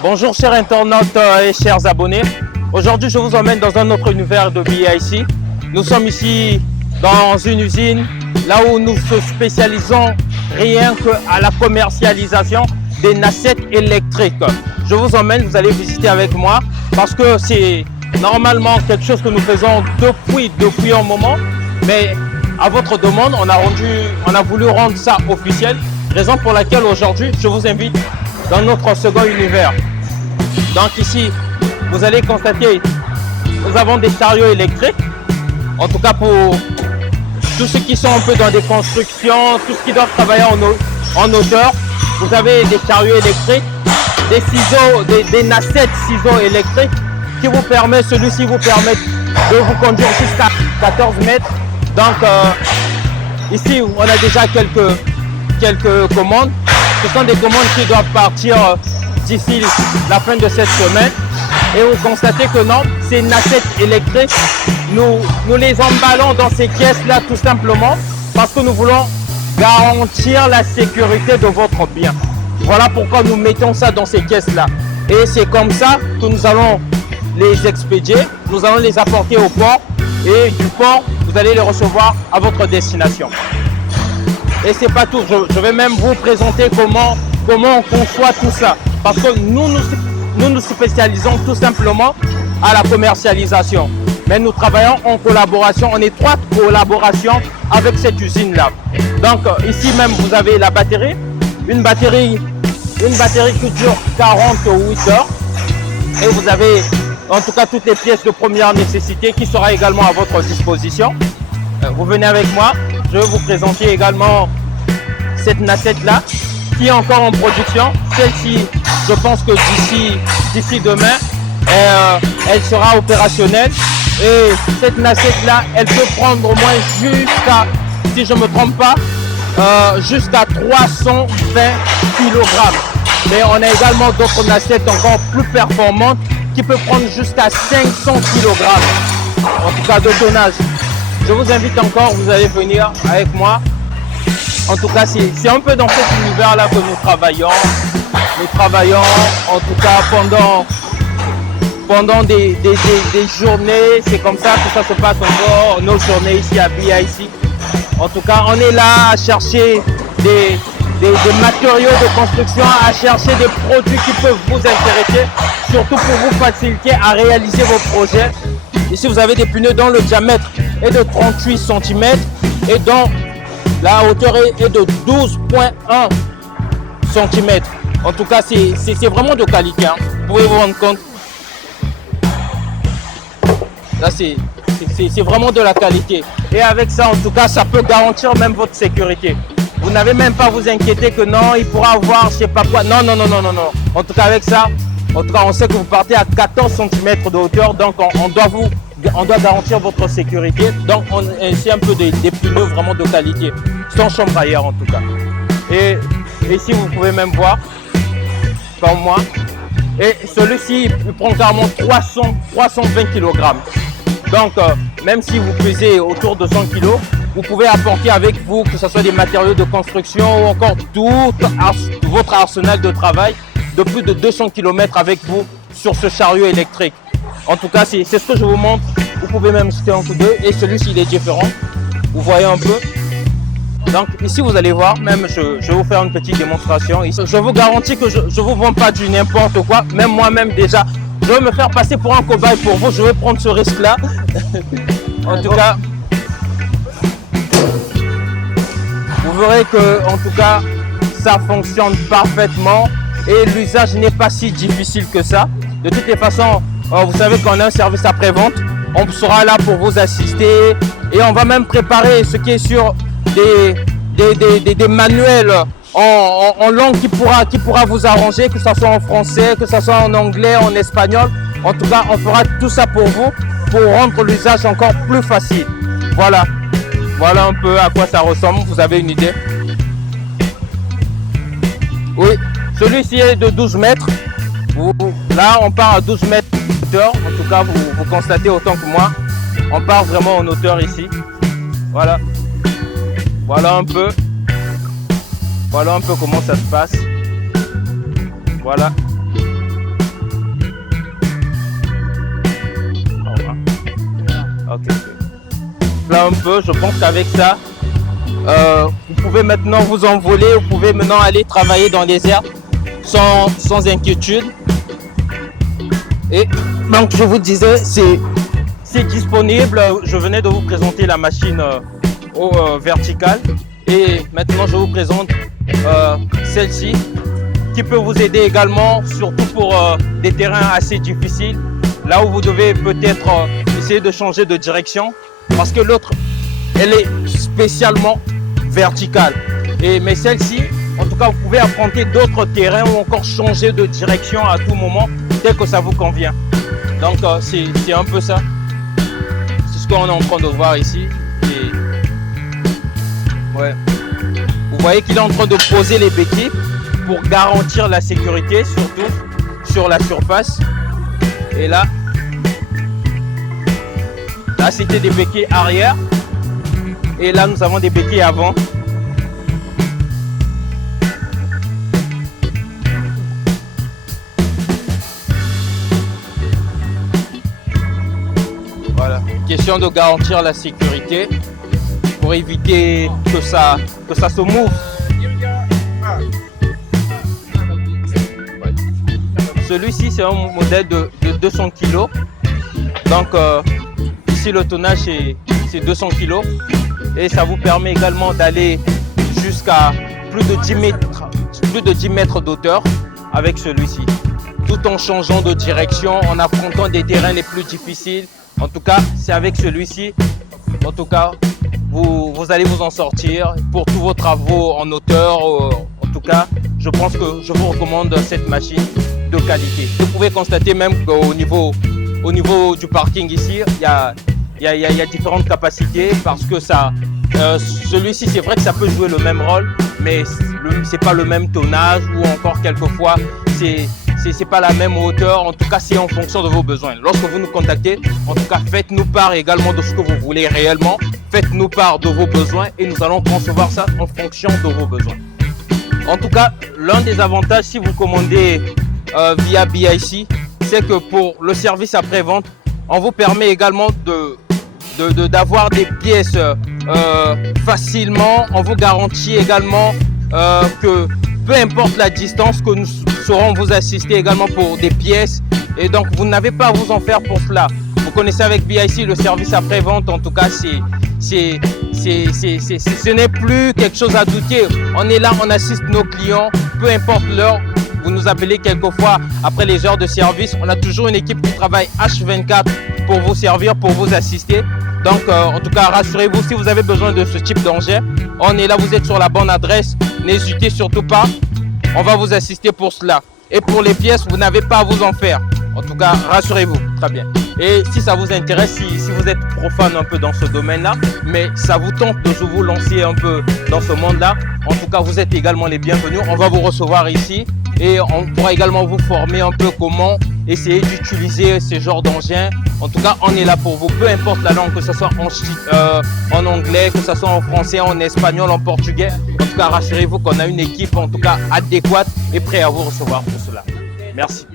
Bonjour chers internautes et chers abonnés. Aujourd'hui je vous emmène dans un autre univers de BIC. Nous sommes ici dans une usine, là où nous se spécialisons rien qu'à la commercialisation des nassettes électriques. Je vous emmène, vous allez visiter avec moi parce que c'est normalement quelque chose que nous faisons depuis un moment. Mais à votre demande, on a voulu rendre ça officiel. Raison pour laquelle aujourd'hui je vous invite dans notre second univers. Donc ici, vous allez constater, nous avons des chariots électriques. En tout cas pour tous ceux qui sont un peu dans des constructions, tous ceux qui doivent travailler en hauteur. Vous avez des chariots électriques, des ciseaux, des nassettes ciseaux électriques qui vous permet, celui-ci vous permet de vous conduire jusqu'à 14 mètres. Donc ici, on a déjà quelques commandes. Ce sont des commandes qui doivent partir d'ici la fin de cette semaine. Et vous constatez que non, ces nassettes électriques, nous les emballons dans ces caisses-là tout simplement parce que nous voulons garantir la sécurité de votre bien. Voilà pourquoi nous mettons ça dans ces caisses-là. Et c'est comme ça que nous allons les expédier, nous allons les apporter au port et du port, vous allez les recevoir à votre destination. Et c'est pas tout, je vais même vous présenter comment on conçoit tout ça. Parce que nous spécialisons tout simplement à la commercialisation. Mais nous travaillons en collaboration, en étroite collaboration avec cette usine-là. Donc ici même, vous avez la batterie. Une batterie qui dure 48 heures. Et vous avez en tout cas toutes les pièces de première nécessité qui sera également à votre disposition. Vous venez avec moi. Je vais vous présenter également cette nassette-là qui est encore en production. Celle-ci, je pense que d'ici demain, elle sera opérationnelle. Et cette nassette-là, elle peut prendre au moins jusqu'à, si je ne me trompe pas, jusqu'à 320 kg. Mais on a également d'autres nassettes encore plus performantes qui peuvent prendre jusqu'à 500 kg. En tout cas de tonnage. Je vous invite encore, vous allez venir avec moi. En tout cas, c'est un peu dans cet univers-là que nous travaillons. Nous travaillons en tout cas pendant des journées. C'est comme ça que ça se passe encore, nos journées ici à BIC. En tout cas, on est là à chercher des matériaux de construction, à chercher des produits qui peuvent vous intéresser, surtout pour vous faciliter à réaliser vos projets. Ici, vous avez des pneus dont le diamètre est de 38 cm et dont la hauteur est de 12,1 cm. En tout cas, c'est vraiment de qualité. Hein. Vous pouvez vous rendre compte. Là, c'est vraiment de la qualité. Et avec ça, en tout cas, ça peut garantir même votre sécurité. Vous n'avez même pas à vous inquiéter que non, il pourra avoir je sais pas quoi. Non. En tout cas, avec ça, en tout cas, on sait que vous partez à 14 cm de hauteur. Donc, on doit garantir votre sécurité. Donc, on essaie un peu des pneus vraiment de qualité. Sans chambre ailleurs, en tout cas. Et ici, vous pouvez même voir, comme moi. Et celui-ci, il prend carrément 320 kg. Donc, même si vous pesez autour de 100 kg, vous pouvez apporter avec vous, que ce soit des matériaux de construction ou encore tout votre arsenal de travail de plus de 200 km avec vous sur ce chariot électrique. En tout cas, c'est ce que je vous montre. Vous pouvez même jeter un coup d'œil et celui-ci, il est différent. Vous voyez un peu. Donc ici, vous allez voir, même je vais vous faire une petite démonstration. Ici, je vous garantis que je ne vous vends pas du n'importe quoi. Même moi-même déjà, je vais me faire passer pour un cobaye pour vous. Je vais prendre ce risque-là. En tout cas, vous verrez que, en tout cas, ça fonctionne parfaitement et l'usage n'est pas si difficile que ça. De toutes les façons, vous savez qu'on a un service après-vente. On sera là pour vous assister et on va même préparer ce qui est sur des manuels en langue qui pourra vous arranger, que ce soit en français, que ce soit en anglais, en espagnol. En tout cas, on fera tout ça pour vous, pour rendre l'usage encore plus facile. Voilà un peu à quoi ça ressemble, vous avez une idée. Oui, celui-ci est de 12 mètres. Là, on part à 12 mètres de hauteur. En tout cas, vous constatez autant que moi. On part vraiment en hauteur ici. Voilà un peu comment ça se passe. Voilà. Ok. Là un peu, je pense qu'avec ça, vous pouvez maintenant vous envoler, vous pouvez maintenant aller travailler dans les airs sans inquiétude. Et donc je vous disais, c'est disponible. Je venais de vous présenter la machine verticale et maintenant je vous présente celle-ci qui peut vous aider également, surtout pour des terrains assez difficiles, là où vous devez peut-être essayer de changer de direction, parce que l'autre, elle est spécialement verticale. Mais celle-ci, en tout cas, vous pouvez affronter d'autres terrains ou encore changer de direction à tout moment, dès que ça vous convient. Donc, c'est un peu ça. C'est ce qu'on est en train de voir ici. Et... ouais. Vous voyez qu'il est en train de poser les béquilles pour garantir la sécurité, surtout sur la surface. Et là c'était des béquilles arrière. Et là, nous avons des béquilles avant. Voilà. Question de garantir la sécurité pour éviter que ça se mouve. Celui-ci, c'est un modèle de 200 kg. Donc, ici, le tonnage, c'est 200 kg. Et ça vous permet également d'aller jusqu'à plus de 10 mètres d'auteur avec celui-ci. Tout en changeant de direction, en affrontant des terrains les plus difficiles. En tout cas, c'est avec celui-ci. En tout cas, vous allez vous en sortir pour tous vos travaux en hauteur. En tout cas, je pense que je vous recommande cette machine de qualité. Vous pouvez constater même qu'au niveau du parking ici, il y a différentes capacités parce que celui-ci, c'est vrai que ça peut jouer le même rôle, mais c'est pas le même tonnage ou encore quelquefois c'est pas la même hauteur. En tout cas, c'est en fonction de vos besoins. Lorsque vous nous contactez, en tout cas, faites-nous part également de ce que vous voulez réellement. Faites-nous part de vos besoins et nous allons concevoir ça en fonction de vos besoins. En tout cas, l'un des avantages si vous commandez via BIC, c'est que pour le service après-vente, on vous permet également d'avoir des pièces facilement. On vous garantit également que peu importe la distance, que nous saurons vous assister également pour des pièces. Et donc, vous n'avez pas à vous en faire pour cela. Vous connaissez avec BIC le service après-vente, en tout cas, ce n'est plus quelque chose à douter. On est là, on assiste nos clients, peu importe l'heure. Vous nous appelez quelquefois après les heures de service. On a toujours une équipe qui travaille H24 pour vous servir, pour vous assister. Donc, en tout cas, rassurez-vous, si vous avez besoin de ce type d'engin, on est là, vous êtes sur la bonne adresse. N'hésitez surtout pas, on va vous assister pour cela. Et pour les pièces, vous n'avez pas à vous en faire. En tout cas, rassurez-vous, très bien. Et si ça vous intéresse, si vous êtes profane un peu dans ce domaine-là, mais ça vous tente de vous lancer un peu dans ce monde-là, en tout cas, vous êtes également les bienvenus. On va vous recevoir ici et on pourra également vous former un peu comment essayer d'utiliser ce genre d'engin. En tout cas, on est là pour vous, peu importe la langue, que ce soit en anglais, que ce soit en français, en espagnol, en portugais. En tout cas, rassurez-vous qu'on a une équipe en tout cas adéquate et prête à vous recevoir pour cela. Merci.